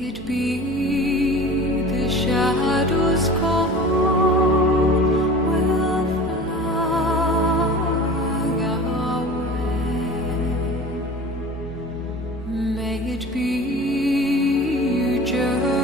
it be the shadows call will fly away. May it be you just